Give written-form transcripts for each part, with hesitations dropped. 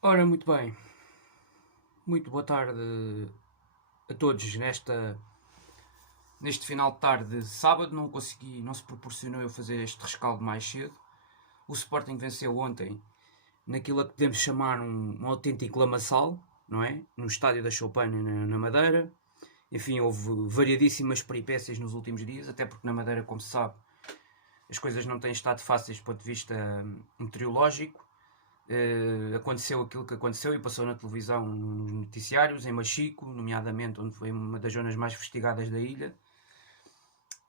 Ora, muito bem, muito boa tarde a todos neste final de tarde de sábado. Não consegui, não se proporcionou eu fazer este rescaldo mais cedo. O Sporting venceu ontem naquilo a que podemos chamar um autêntico lamaçal, não é? No estádio da Choupana, na Madeira. Enfim, houve variadíssimas peripécias nos últimos dias, até porque na Madeira, como se sabe, as coisas não têm estado fáceis do ponto de vista meteorológico. Aconteceu aquilo que aconteceu e passou na televisão, nos noticiários, em Machico, nomeadamente, onde foi uma das zonas mais investigadas da ilha.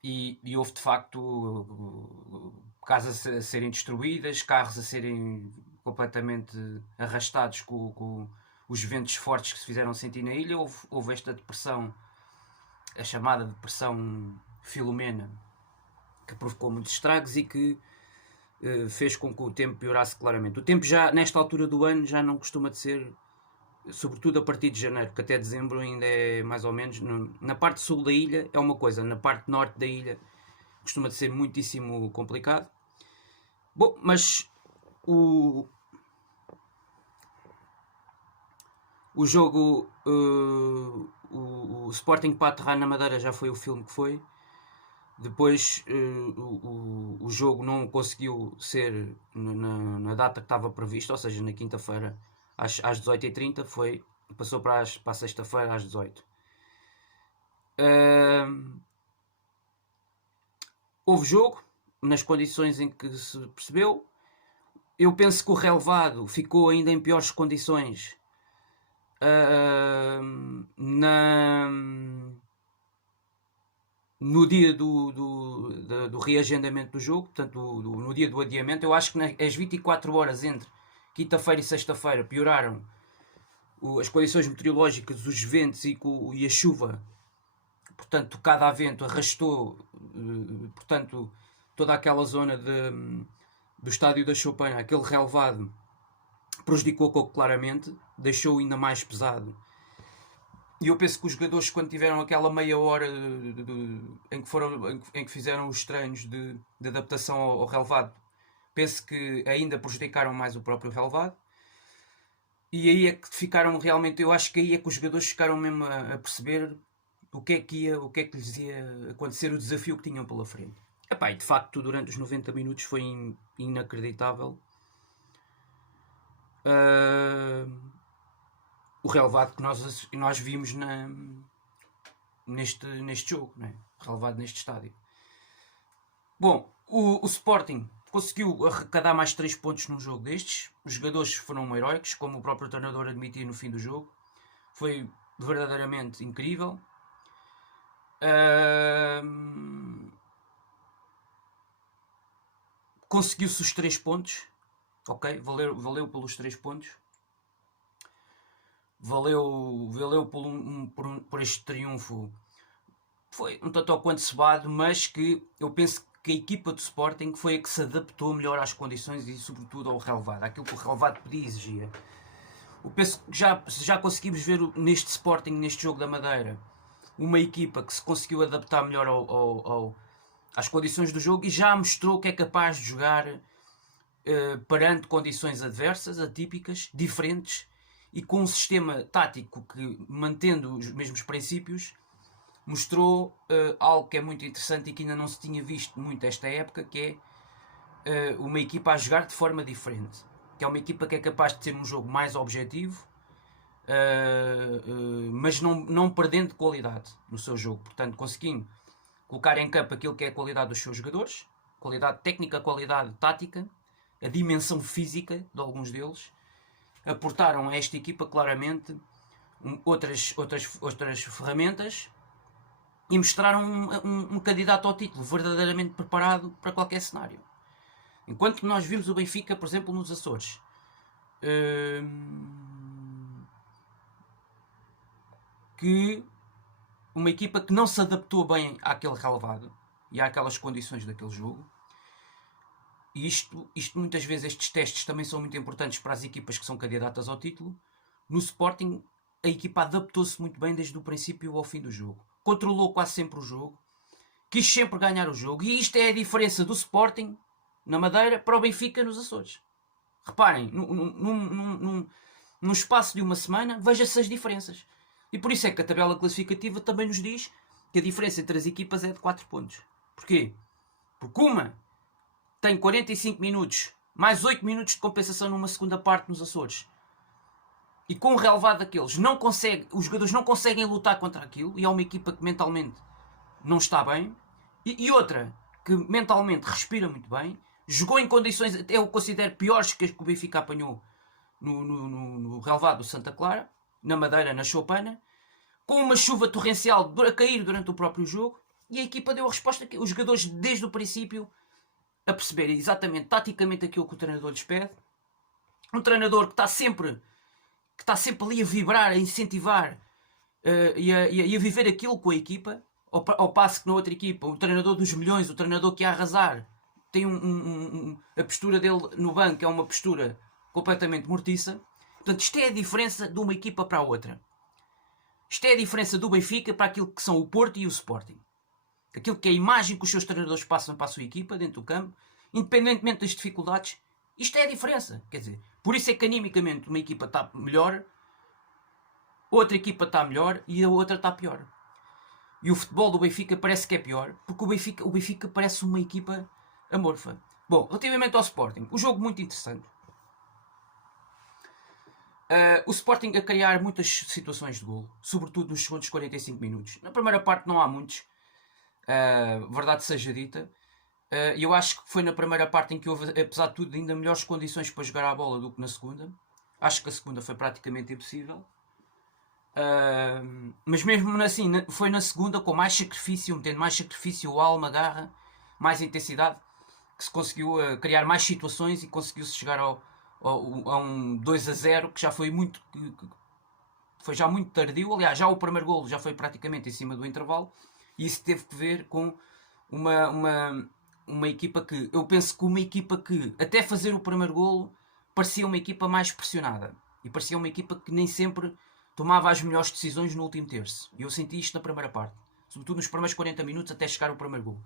E houve de facto casas a serem destruídas, carros a serem completamente arrastados com os ventos fortes que se fizeram sentir na ilha. Houve esta depressão, a chamada depressão Filomena, que provocou muitos estragos e que fez com que o tempo piorasse claramente. O tempo já, nesta altura do ano, já não costuma de ser, sobretudo a partir de janeiro, que até dezembro ainda é mais ou menos, na parte sul da ilha é uma coisa, na parte norte da ilha costuma de ser muitíssimo complicado. Bom, mas o jogo, o Sporting para aterrar na Madeira já foi o filme que foi. Depois o jogo não conseguiu ser na data que estava prevista, ou seja, na quinta-feira às 18h30, passou para a sexta-feira às 18h. Houve jogo, nas condições em que se percebeu. Eu penso que o relevado ficou ainda em piores condições no dia do reagendamento do jogo, portanto, no dia do adiamento. Eu acho que as 24 horas entre quinta-feira e sexta-feira pioraram as condições meteorológicas, os ventos e a chuva. Portanto, cada vento arrastou, portanto, toda aquela zona do estádio da Choupana, aquele relevado, prejudicou claramente, deixou ainda mais pesado. E eu penso que os jogadores, quando tiveram aquela meia hora em que fizeram os treinos de adaptação ao relevado, penso que ainda prejudicaram mais o próprio relevado. E aí é que ficaram realmente, eu acho que aí é que os jogadores ficaram mesmo a perceber o que é que lhes ia acontecer, o desafio que tinham pela frente. Epá, e de facto, durante os 90 minutos foi inacreditável o relevado que nós vimos neste jogo, né? Relevado neste estádio. Bom, o Sporting conseguiu arrecadar mais 3 pontos num jogo destes. Os jogadores foram heróicos, como o próprio treinador admitiu no fim do jogo. Foi verdadeiramente incrível. Conseguiu-se os 3 pontos. Ok? Valeu pelos 3 pontos. Valeu por este triunfo. Foi um tanto ao quanto cebado, mas que eu penso que a equipa do Sporting foi a que se adaptou melhor às condições e sobretudo ao relevado, àquilo que o relevado podia e exigia. Eu penso que já conseguimos ver neste Sporting, neste jogo da Madeira, uma equipa que se conseguiu adaptar melhor às condições do jogo e já mostrou que é capaz de jogar perante condições adversas, atípicas, diferentes, e com um sistema tático que, mantendo os mesmos princípios, mostrou algo que é muito interessante e que ainda não se tinha visto muito esta época, que é uma equipa a jogar de forma diferente, que é uma equipa que é capaz de ter um jogo mais objetivo, mas não perdendo qualidade no seu jogo, portanto conseguindo colocar em campo aquilo que é a qualidade dos seus jogadores, qualidade técnica, qualidade tática, a dimensão física de alguns deles. Aportaram a esta equipa claramente outras ferramentas e mostraram um candidato ao título verdadeiramente preparado para qualquer cenário. Enquanto nós vimos o Benfica, por exemplo, nos Açores, que uma equipa que não se adaptou bem àquele relevado e àquelas condições daquele jogo. E isto muitas vezes, estes testes também são muito importantes para as equipas que são candidatas ao título. No Sporting, a equipa adaptou-se muito bem desde o princípio ao fim do jogo. Controlou quase sempre o jogo. Quis sempre ganhar o jogo. E isto é a diferença do Sporting na Madeira para o Benfica nos Açores. Reparem, no espaço de uma semana, veja-se as diferenças. E por isso é que a tabela classificativa também nos diz que a diferença entre as equipas é de 4 pontos. Porquê? Porque uma tem 45 minutos, mais 8 minutos de compensação numa segunda parte nos Açores. E com o relevado daqueles, os jogadores não conseguem lutar contra aquilo, e é uma equipa que mentalmente não está bem. E outra, que mentalmente respira muito bem, jogou em condições, até eu considero, piores que as que o Benfica apanhou no relevado do Santa Clara, na Madeira, na Choupana, com uma chuva torrencial a cair durante o próprio jogo, e a equipa deu a resposta que os jogadores, desde o princípio, a perceberem exatamente, taticamente, aquilo que o treinador lhes pede. Um treinador que está sempre ali a vibrar, a incentivar e a viver aquilo com a equipa, ao passo que na outra equipa, o treinador dos milhões, o treinador que ia arrasar, tem a postura dele no banco é uma postura completamente mortiça. Portanto, isto é a diferença de uma equipa para a outra. Isto é a diferença do Benfica para aquilo que são o Porto e o Sporting. Aquilo que é a imagem que os seus treinadores passam para a sua equipa dentro do campo, independentemente das dificuldades, isto é a diferença. Quer dizer, por isso é que animicamente uma equipa está melhor, outra equipa está melhor e a outra está pior. E o futebol do Benfica parece que é pior, porque o Benfica parece uma equipa amorfa. Bom, relativamente ao Sporting, o jogo muito interessante. O Sporting a criar muitas situações de golo, sobretudo nos segundos 45 minutos. Na primeira parte não há muitos, verdade seja dita. Eu acho que foi na primeira parte em que houve, apesar de tudo, ainda melhores condições para jogar a bola do que na segunda. Acho que a segunda foi praticamente impossível. Mas mesmo assim, foi na segunda com mais sacrifício, metendo mais sacrifício, alma, garra, mais intensidade, que se conseguiu criar mais situações e conseguiu-se chegar a um 2-0 que já foi muito. Foi já muito tardio. Aliás, já o primeiro golo já foi praticamente em cima do intervalo, e isso teve que ver com uma equipa que, eu penso que uma equipa que, até fazer o primeiro golo, parecia uma equipa mais pressionada. E parecia uma equipa que nem sempre tomava as melhores decisões no último terço. E eu senti isto na primeira parte. Sobretudo nos primeiros 40 minutos até chegar ao primeiro golo.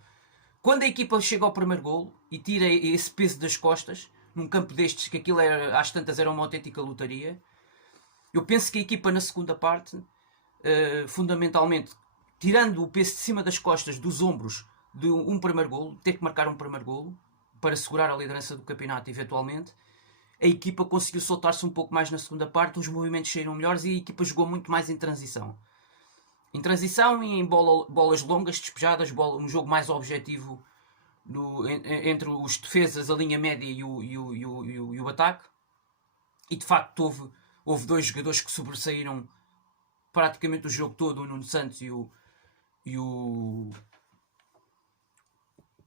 Quando a equipa chega ao primeiro golo e tira esse peso das costas, num campo destes, que aquilo era, às tantas era uma autêntica lotaria, eu penso que a equipa na segunda parte, fundamentalmente, tirando o peso de cima das costas, dos ombros, de um primeiro golo, ter que marcar um primeiro golo para segurar a liderança do campeonato eventualmente, a equipa conseguiu soltar-se um pouco mais na segunda parte, os movimentos saíram melhores e a equipa jogou muito mais em transição. Em transição e em bolas longas, despejadas, um jogo mais objetivo entre os defesas, a linha média e o ataque. E de facto houve dois jogadores que sobressaíram praticamente o jogo todo, o Nuno Santos e o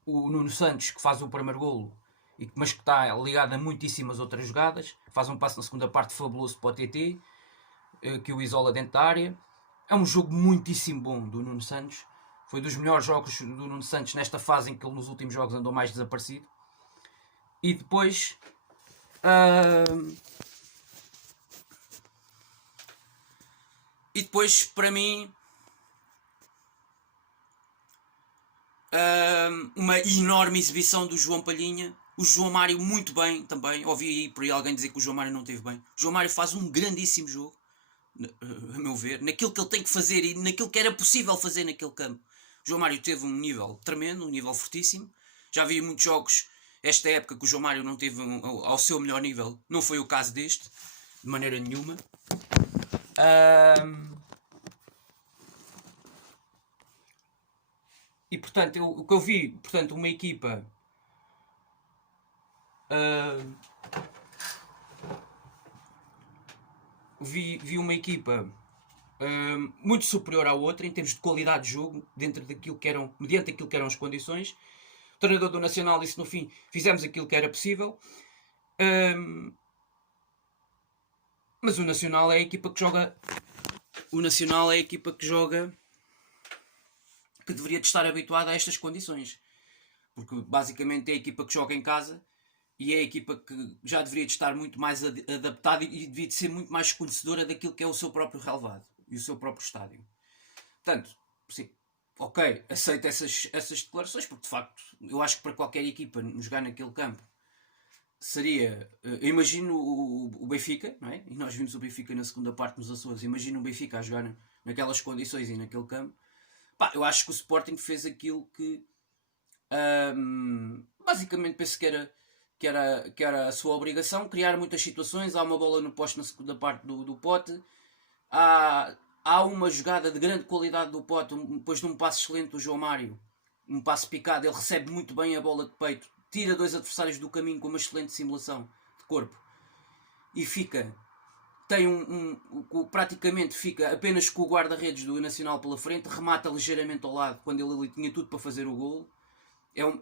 Nuno Santos, que faz o primeiro golo, mas que está ligado a muitíssimas outras jogadas. Faz um passo na segunda parte fabuloso para o TT, que o isola dentro da área. É um jogo muitíssimo bom do Nuno Santos. Foi dos melhores jogos do Nuno Santos nesta fase em que ele nos últimos jogos andou mais desaparecido. E depois para mim, uma enorme exibição do João Palhinha. O João Mário muito bem também. Ouvi aí por aí alguém dizer que o João Mário não esteve bem. O João Mário faz um grandíssimo jogo, a meu ver, naquilo que ele tem que fazer e naquilo que era possível fazer naquele campo. O João Mário teve um nível tremendo, um nível fortíssimo. Já vi muitos jogos esta época que o João Mário não teve ao seu melhor nível. Não foi o caso deste, de maneira nenhuma. E portanto, o que eu vi, portanto, uma equipa vi uma equipa muito superior à outra em termos de qualidade de jogo, mediante aquilo que eram as condições. O treinador do Nacional disse no fim: fizemos aquilo que era possível. Mas o Nacional é a equipa que joga. Que deveria estar habituada a estas condições. Porque basicamente é a equipa que joga em casa e é a equipa que já deveria estar muito mais adaptada e devia ser muito mais conhecedora daquilo que é o seu próprio relevado e o seu próprio estádio. Portanto, sim, ok, aceito essas declarações, porque de facto eu acho que para qualquer equipa jogar naquele campo seria, eu imagino o Benfica, não é? E nós vimos o Benfica na segunda parte nos Açores, imagino o Benfica a jogar naquelas condições e naquele campo. Pá, eu acho que o Sporting fez aquilo que basicamente penso que era a sua obrigação, criar muitas situações. Há uma bola no poste na segunda parte do Pote, há uma jogada de grande qualidade do Pote, depois de um passe excelente do João Mário, um passe picado, ele recebe muito bem a bola de peito, tira dois adversários do caminho com uma excelente simulação de corpo e fica, praticamente fica apenas com o guarda-redes do Nacional pela frente, remata ligeiramente ao lado quando ele ali tinha tudo para fazer o golo.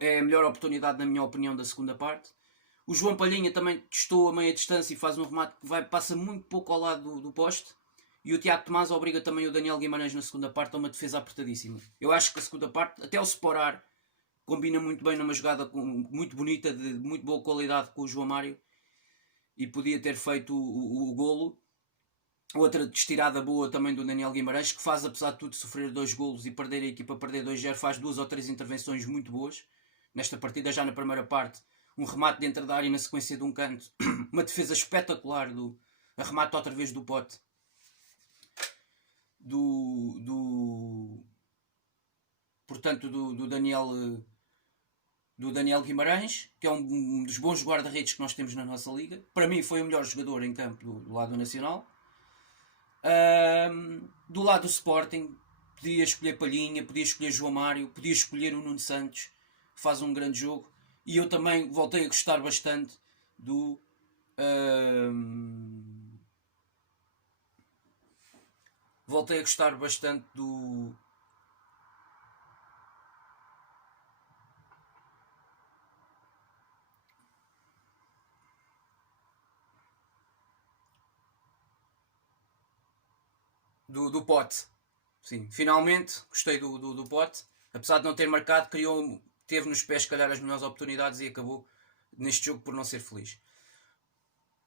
É a melhor oportunidade, na minha opinião, da segunda parte. O João Palhinha também testou a meia distância e faz um remate que passa muito pouco ao lado do poste. E o Tiago Tomás obriga também o Daniel Guimarães na segunda parte a uma defesa apertadíssima. Eu acho que a segunda parte, até o Sporar, combina muito bem numa jogada muito bonita, de muito boa qualidade com o João Mário. E podia ter feito o golo. Outra estirada boa também do Daniel Guimarães, que faz, apesar de tudo, sofrer 2 golos e perder a equipa, perder 2-0, faz 2 ou 3 intervenções muito boas nesta partida. Já na primeira parte, um remate dentro da área na sequência de um canto, uma defesa espetacular a remate outra vez do Pote portanto do Daniel Guimarães, que é um dos bons guarda-redes que nós temos na nossa liga. Para mim foi o melhor jogador em campo do lado nacional. Do lado do Sporting, podia escolher Palhinha, podia escolher João Mário, podia escolher o Nuno Santos, que faz um grande jogo. E eu também voltei a gostar bastante do do Pote. Sim, finalmente gostei do Pote. Apesar de não ter marcado, teve nos pés, se calhar, as melhores oportunidades e acabou neste jogo por não ser feliz.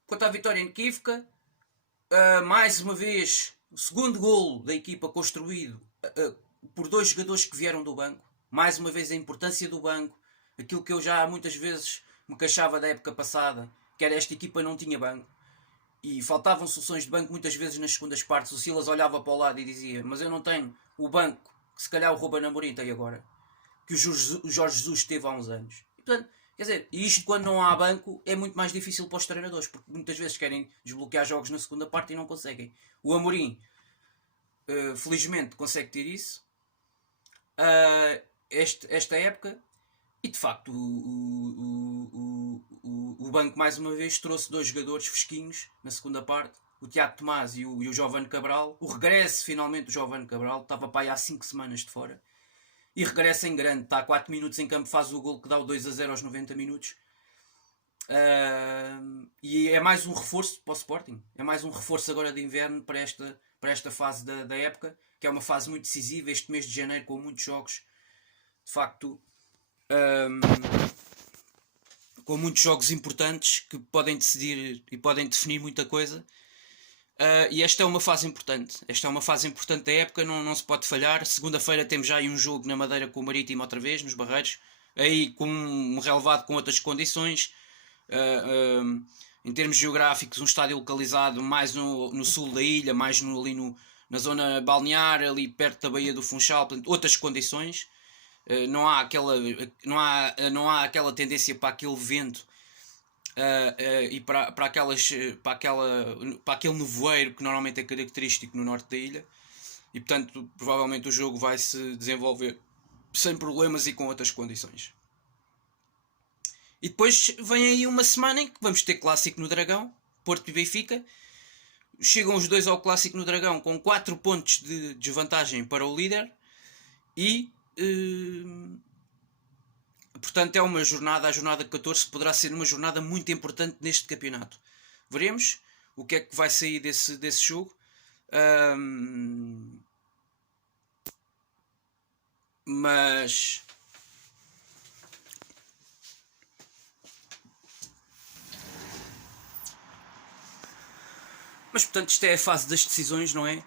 Quanto à vitória inequívoca, mais uma vez, o segundo golo da equipa construído por 2 jogadores que vieram do banco. Mais uma vez a importância do banco, aquilo que eu já muitas vezes me queixava da época passada, que era esta equipa não tinha banco. E faltavam soluções de banco muitas vezes nas segundas partes. O Silas olhava para o lado e dizia: mas eu não tenho o banco que se calhar o Ruben Amorim tem agora, que o Jorge Jesus teve há uns anos. E, portanto, quer dizer, isto quando não há banco é muito mais difícil para os treinadores, porque muitas vezes querem desbloquear jogos na segunda parte e não conseguem. O Amorim, felizmente, consegue ter isso esta época. E de facto o banco mais uma vez trouxe 2 jogadores fresquinhos na segunda parte, o Tiago Tomás e o Giovane Cabral. O regresso finalmente do Giovane Cabral, estava para aí há 5 semanas de fora, e regressa em grande, está a 4 minutos em campo, faz o gol que dá o 2-0 aos 90 minutos. E é mais um reforço para o Sporting, é mais um reforço agora de inverno para esta fase da época, que é uma fase muito decisiva, este mês de janeiro, com muitos jogos, de facto, com muitos jogos importantes que podem decidir e podem definir muita coisa. E esta é uma fase importante. Esta é uma fase importante da época, não se pode falhar. Segunda-feira temos já aí um jogo na Madeira com o Marítimo outra vez, nos Barreiros. Aí com um relevado com outras condições. Em termos geográficos, um estádio localizado mais no sul da ilha, mais ali na zona balnear, ali perto da Baía do Funchal. Portanto, outras condições. Não há aquela tendência para aquele vento e para aquele nevoeiro que normalmente é característico no norte da ilha, e portanto provavelmente o jogo vai se desenvolver sem problemas e com outras condições. E depois vem aí uma semana em que vamos ter clássico no Dragão, Porto e Benfica. Chegam os dois ao clássico no Dragão com 4 pontos de desvantagem para o líder e portanto é uma jornada, a jornada 14 poderá ser uma jornada muito importante neste campeonato. Veremos o que é que vai sair desse jogo. Mas portanto isto é a fase das decisões, não é?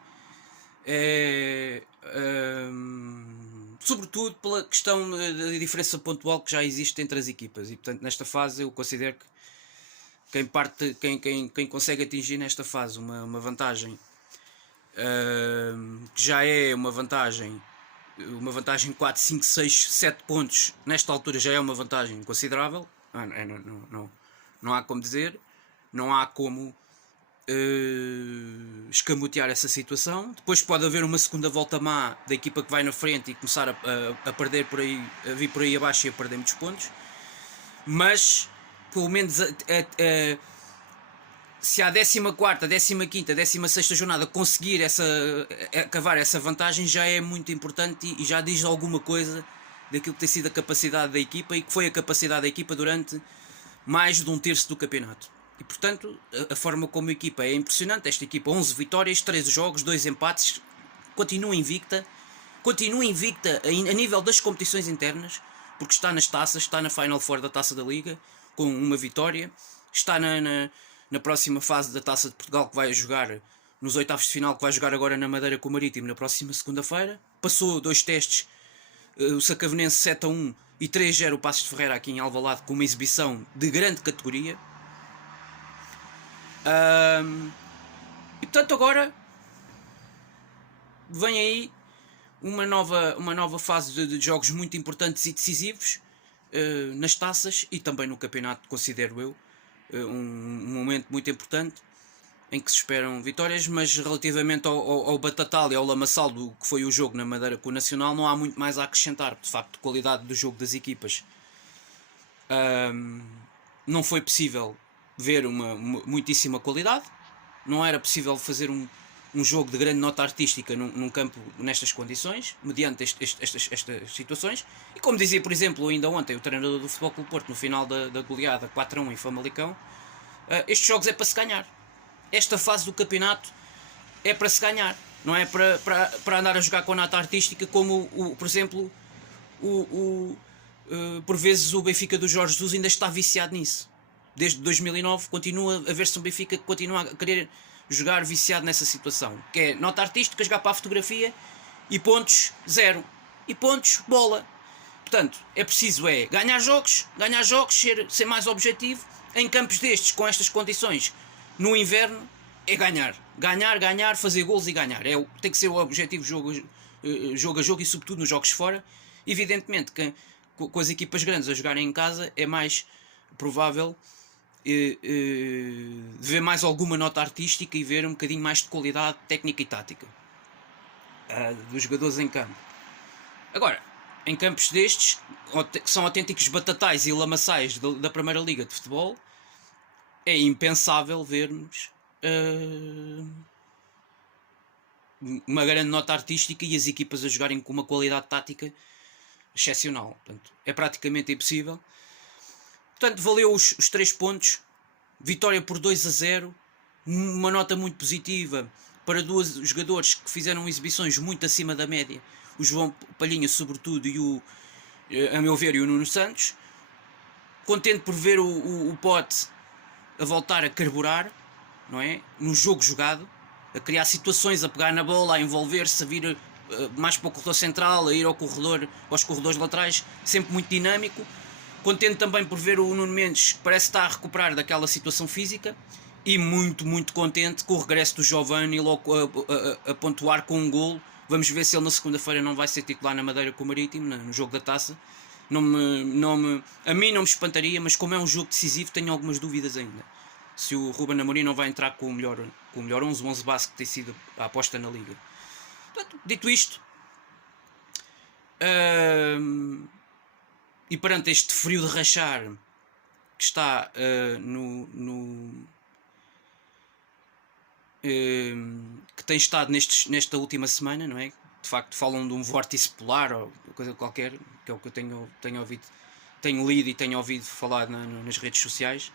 Sobretudo pela questão da diferença pontual que já existe entre as equipas, e portanto nesta fase eu considero que quem consegue atingir nesta fase uma vantagem que já é uma vantagem 4, 5, 6, 7 pontos, nesta altura já é uma vantagem considerável. Não há como dizer, não há como escamotear essa situação. Depois pode haver uma segunda volta má da equipa que vai na frente e começar a perder por aí, a vir por aí abaixo e a perder muitos pontos, mas pelo menos se a 14ª, 15ª, 16ª jornada conseguir acabar essa vantagem, já é muito importante e já diz alguma coisa daquilo que tem sido a capacidade da equipa e que foi a capacidade da equipa durante mais de um terço do campeonato. E portanto, a forma como a equipa é impressionante. Esta equipa, 11 vitórias, 13 jogos, 2 empates, continua invicta a nível das competições internas, porque está nas taças, está na Final Four da Taça da Liga com uma vitória, está na próxima fase da Taça de Portugal, que vai jogar nos oitavos de final, que vai jogar agora na Madeira com o Marítimo na próxima segunda-feira. Passou 2 testes, o Sacavenense 7-1 e 3-0 o Passos de Ferreira aqui em Alvalade, com uma exibição de grande categoria. E portanto agora vem aí uma nova fase de jogos muito importantes e decisivos nas taças e também no campeonato, considero eu. Um momento muito importante em que se esperam vitórias, mas relativamente ao Batatal e ao Lamaçal, do que foi o jogo na Madeira com o Nacional, não há muito mais a acrescentar. De facto, a qualidade do jogo das equipas não foi possível ver uma muitíssima qualidade, não era possível fazer um jogo de grande nota artística num campo nestas condições, mediante estas situações. E como dizia, por exemplo, ainda ontem o treinador do Futebol Clube Porto, no final da goleada 4-1 em Famalicão, estes jogos é para se ganhar. Esta fase do campeonato é para se ganhar, não é para andar a jogar com nota artística, como por exemplo por vezes o Benfica do Jorge Jesus ainda está viciado nisso. Desde 2009 continua a ver-se um Benfica que continua a querer jogar viciado nessa situação, que é nota artística, jogar para a fotografia e pontos, 0. E pontos, bola. Portanto, é preciso ganhar jogos, ser mais objetivo. Em campos destes, com estas condições, no inverno, é ganhar, fazer golos e ganhar. Tem que ser o objetivo jogo a jogo e sobretudo nos jogos fora. Evidentemente que com as equipas grandes a jogarem em casa é mais provável ver mais alguma nota artística e ver um bocadinho mais de qualidade técnica e tática dos jogadores em campo. Agora, em campos destes, que são autênticos batatais e lamaçais da Primeira Liga de Futebol, é impensável vermos uma grande nota artística e as equipas a jogarem com uma qualidade tática excepcional. Portanto, é praticamente impossível. Portanto, valeu os 3 pontos, vitória por 2-0, uma nota muito positiva para 2 jogadores que fizeram exibições muito acima da média, o João Palhinha sobretudo e a meu ver, o Nuno Santos. Contente por ver o Pote a voltar a carburar, não é? No jogo jogado, a criar situações, a pegar na bola, a envolver-se, a vir mais para o corredor central, a ir aos corredores laterais, sempre muito dinâmico. Contente também por ver o Nuno Mendes, que parece estar a recuperar daquela situação física, e muito, muito contente com o regresso do Giovani logo a pontuar com um golo. Vamos ver se ele na segunda-feira não vai ser titular na Madeira com o Marítimo, no jogo da Taça. A mim não me espantaria, mas como é um jogo decisivo, tenho algumas dúvidas ainda. Se o Ruben Amorim não vai entrar com o melhor 11 base que tem sido a aposta na Liga. Portanto, dito isto, e perante este frio de rachar que está que tem estado nesta última semana, não é? De facto falam de um vórtice polar ou coisa qualquer, que é o que eu tenho ouvido, tenho lido e tenho ouvido falar nas redes sociais,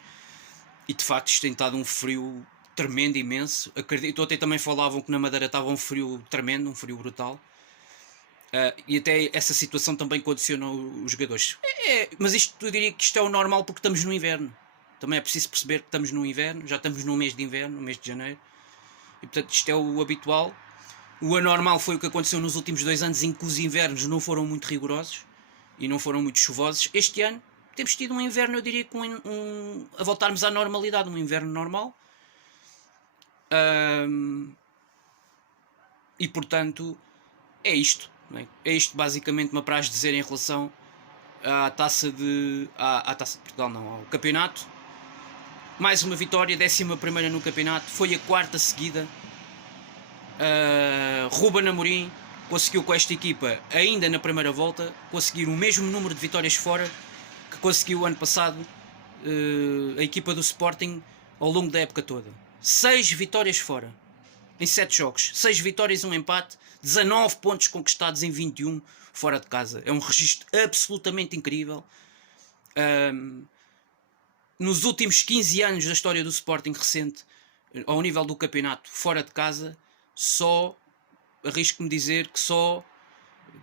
e de facto isto tem estado um frio tremendo, imenso. Acredito, até também falavam que na Madeira estava um frio tremendo, um frio brutal. E até essa situação também condiciona os jogadores. Mas eu diria que isto é o normal porque estamos no inverno. Também é preciso perceber que estamos no inverno, já estamos no mês de inverno, no mês de janeiro. E portanto isto é o habitual. O anormal foi o que aconteceu nos últimos 2 anos, em que os invernos não foram muito rigorosos e não foram muito chuvosos. Este ano temos tido um inverno, eu diria que a voltarmos à normalidade, um inverno normal. E portanto é isto, não é? É isto basicamente me apraz dizer em relação à taça de Portugal, não, ao campeonato. Mais uma vitória, 11ª no campeonato, foi a 4ª seguida. Ruben Amorim conseguiu com esta equipa, ainda na primeira volta, conseguir o mesmo número de vitórias fora que conseguiu o ano passado a equipa do Sporting ao longo da época toda. 6 vitórias fora em 7 jogos, 6 vitórias e um empate, 19 pontos conquistados em 21 fora de casa. É um registro absolutamente incrível. Nos últimos 15 anos da história do Sporting recente, ao nível do campeonato fora de casa, só, arrisco-me dizer que só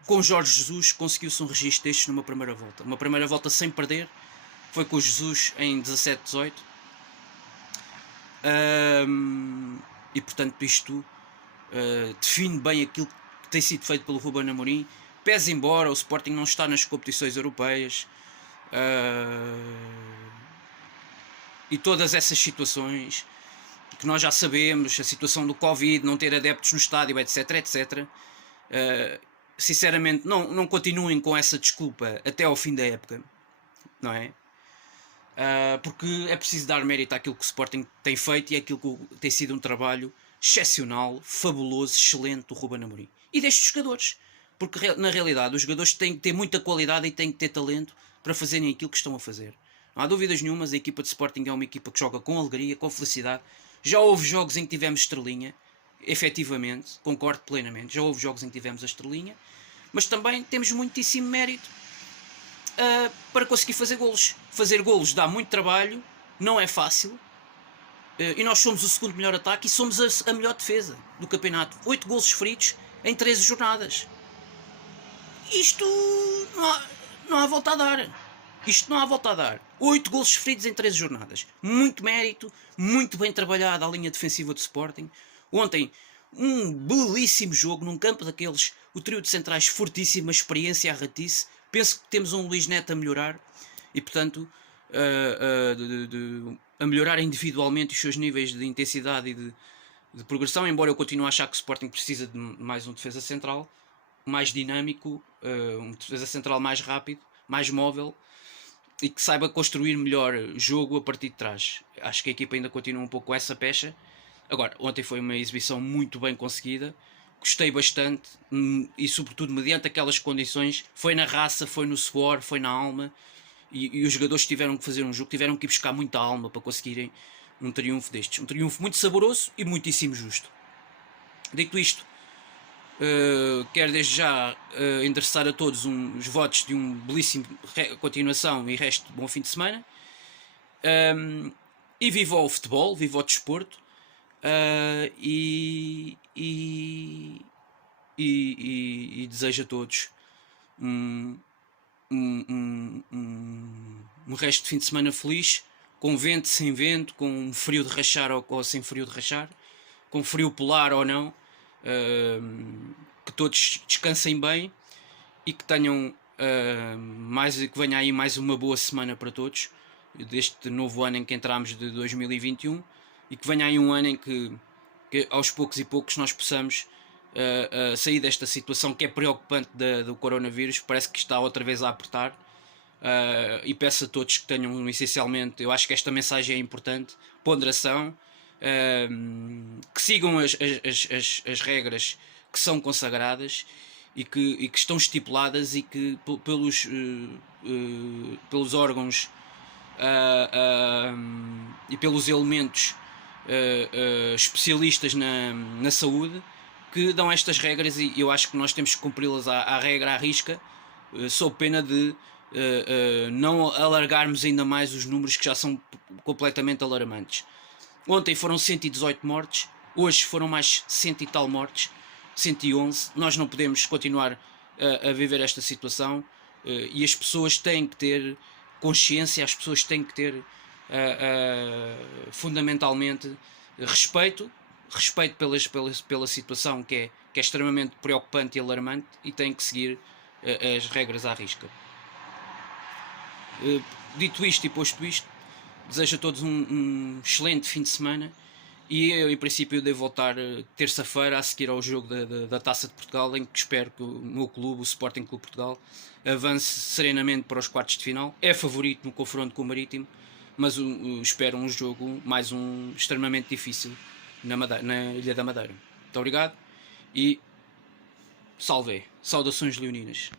com Jorge Jesus conseguiu-se um registro destes numa primeira volta. Uma primeira volta sem perder, foi com o Jesus em 17-18. E portanto isto define bem aquilo que tem sido feito pelo Ruben Amorim. Pese embora o Sporting não está nas competições europeias, e todas essas situações que nós já sabemos, a situação do Covid, não ter adeptos no estádio, etc, etc, sinceramente não continuem com essa desculpa até ao fim da época, não é? Porque é preciso dar mérito àquilo que o Sporting tem feito e àquilo que tem sido um trabalho excepcional, fabuloso, excelente do Ruben Amorim e destes jogadores, porque na realidade os jogadores têm que ter muita qualidade e têm que ter talento para fazerem aquilo que estão a fazer. Não há dúvidas nenhumas, a equipa de Sporting é uma equipa que joga com alegria, com felicidade. Já houve jogos em que tivemos estrelinha, efetivamente, concordo plenamente, já houve jogos em que tivemos a estrelinha, mas também temos muitíssimo mérito para conseguir fazer golos. Fazer golos dá muito trabalho, não é fácil, e nós somos o segundo melhor ataque e somos a melhor defesa do campeonato. 8 golos feridos em 13 jornadas. Isto não há volta a dar. Isto não há volta a dar. 8 golos feridos em 13 jornadas. Muito mérito, muito bem trabalhada a linha defensiva do Sporting. Ontem, um belíssimo jogo num campo daqueles, o trio de centrais fortíssimo, a experiência, a ratice. Penso que temos um Luís Neto a melhorar e, portanto, a melhorar individualmente os seus níveis de intensidade e de progressão, embora eu continue a achar que o Sporting precisa de mais um defesa central, mais dinâmico, um defesa central mais rápido, mais móvel e que saiba construir melhor jogo a partir de trás. Acho que a equipa ainda continua um pouco com essa pecha. Agora, ontem foi uma exibição muito bem conseguida, gostei bastante e sobretudo mediante aquelas condições, foi na raça, foi no suor, foi na alma e os jogadores tiveram que fazer um jogo, tiveram que ir buscar muita alma para conseguirem um triunfo destes. Um triunfo muito saboroso e muitíssimo justo. Dito isto, quero desde já endereçar a todos os votos de um belíssimo continuação e resto de bom fim de semana. E viva o futebol, viva o desporto. E desejo a todos um resto de fim de semana feliz, com vento, sem vento, com frio de rachar ou sem frio de rachar, com frio polar ou não, que todos descansem bem e que tenham que venha aí mais uma boa semana para todos deste novo ano em que entramos de 2021 e que venha aí um ano em que aos poucos e poucos nós possamos sair desta situação que é preocupante do coronavírus. Parece que está outra vez a apertar, e peço a todos que tenham essencialmente, eu acho que esta mensagem é importante, ponderação, que sigam as regras que são consagradas e que estão estipuladas e que pelos órgãos e pelos elementos especialistas na saúde que dão estas regras, e eu acho que nós temos que cumpri-las à regra, à risca, sob pena de não alargarmos ainda mais os números que já são completamente alarmantes. Ontem foram 118 mortes, hoje foram mais 100 e tal mortes, 111. Nós não podemos continuar a viver esta situação, e as pessoas têm que ter consciência, as pessoas têm que ter fundamentalmente respeito pela situação que é extremamente preocupante e alarmante, e têm que seguir as regras à risca. Dito isto e posto isto, desejo a todos um excelente fim de semana. E eu, em princípio, devo voltar terça-feira a seguir ao jogo da Taça de Portugal, em que espero que o meu clube, o Sporting Clube Portugal, avance serenamente para os quartos de final. É favorito no confronto com o Marítimo, mas espero um jogo, mais um, extremamente difícil na Ilha da Madeira. Muito obrigado e salve! Saudações leoninas!